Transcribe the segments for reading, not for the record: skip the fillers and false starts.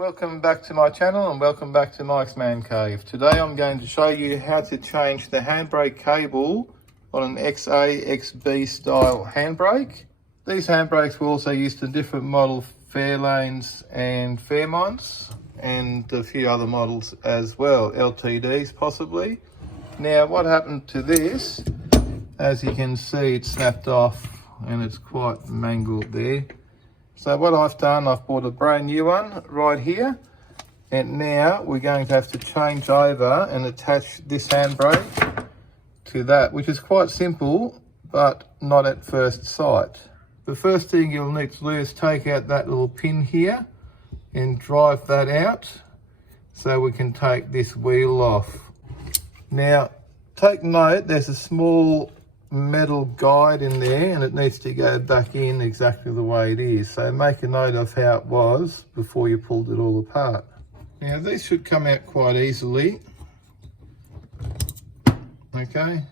Welcome back to my channel and welcome back to Mike's Man Cave. Today I'm going to show you how to change the handbrake cable on an XA XB style handbrake. These handbrakes were also used in different model Fairlanes and Fairmonts and a few other models as well, LTDs possibly. Now what happened to this, as you can see, it snapped off and it's quite mangled there. So what I've done, I've bought a brand new one right here, and now we're going to have to change over and attach this handbrake to that, which is quite simple, but not at first sight. The first thing you'll need to do is take out that little pin here and drive that out so we can take this wheel off. Now, take note, there's a small metal guide in there and it needs to go back in exactly the way it is, so make a note of how it was before you pulled it all apart. Now these should come out quite easily. Okay,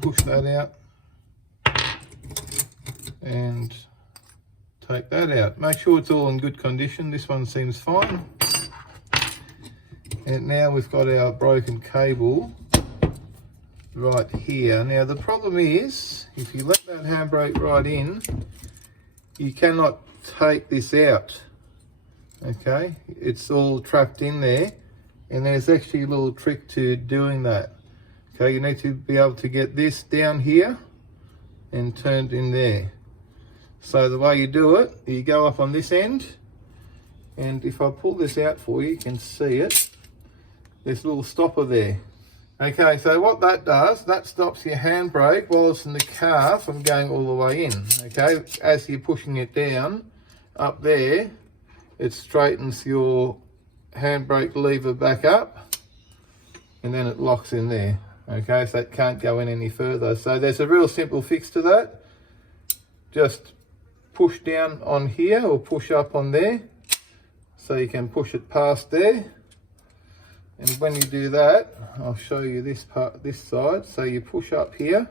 push that out and take that out. Make sure it's all in good condition. This one seems fine. And now we've got our broken cable right here. Now the problem is, if you let that handbrake right in, you cannot take this out. Okay, it's all trapped in there, and there's actually a little trick to doing that. Okay, you need to be able to get this down here and turned in there. So the way you do it, you go up on this end, and if I pull this out for you, you can see it. There's a little stopper there. Okay, so what that does, that stops your handbrake while it's in the car from going all the way in. Okay, as you're pushing it down up there, it straightens your handbrake lever back up and then it locks in there. Okay, so it can't go in any further. So there's a real simple fix to that. Just push down on here or push up on there so you can push it past there. And when you do that, I'll show you this part, this side. So you push up here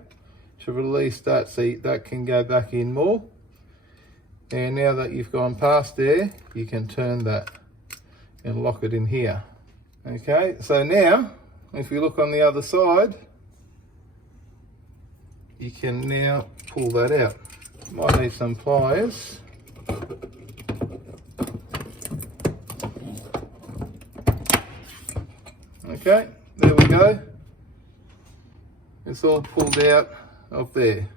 to release that so that can go back in more. And now that you've gone past there, you can turn that and lock it in here. Okay, so now, if you look on the other side, you can now pull that out. Might need some pliers. Okay, there we go. It's all pulled out of there.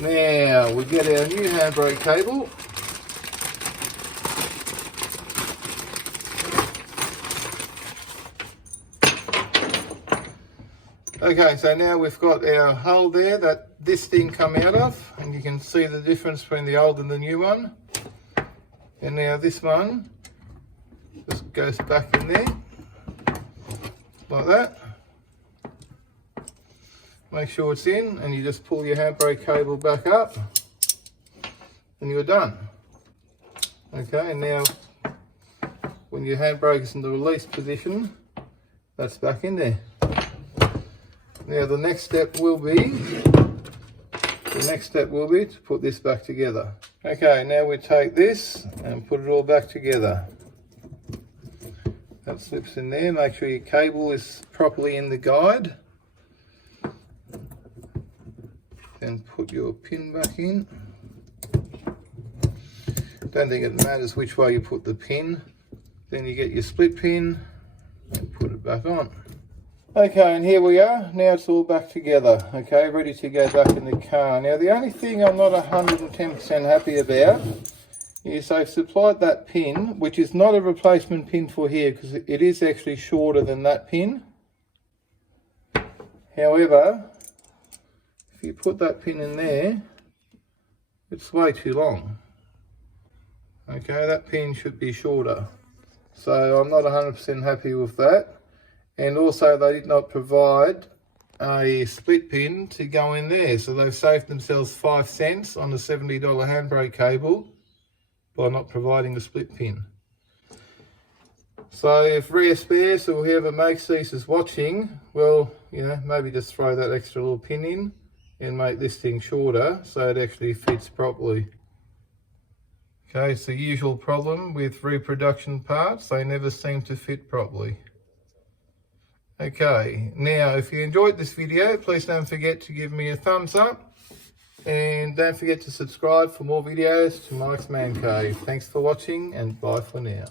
Now we get our new handbrake cable. Okay, so now we've got our hole there that this thing come out of, and you can see the difference between the old and the new one. And now this one just goes back in there, like that. Make sure it's in, and you just pull your handbrake cable back up, and you're done. Okay, and now when your handbrake is in the release position, that's back in there. Now the next step will be to put this back together. Okay, now we take this and put it all back together. That slips in there. Make sure your cable is properly in the guide. Then put your pin back in. Don't think it matters which way you put the pin. Then you get your split pin and put it back on. Okay, and here we are. Now it's all back together. Okay, ready to go back in the car. Now the only thing I'm not 110% happy about is I've supplied that pin, which is not a replacement pin for here because it is actually shorter than that pin. However, if you put that pin in there, it's way too long. Okay, that pin should be shorter. So I'm not 100% happy with that. And also they did not provide a split pin to go in there. So they've saved themselves 5 cents on a $70 handbrake cable by not providing a split pin. So if Rare Spares or whoever makes these is watching, well, you know, maybe just throw that extra little pin in and make this thing shorter so it actually fits properly. Okay, it's the usual problem with reproduction parts. They never seem to fit properly. Okay, now if you enjoyed this video, please don't forget to give me a thumbs up. And don't forget to subscribe for more videos to Mike's Man Cave. Thanks for watching and bye for now.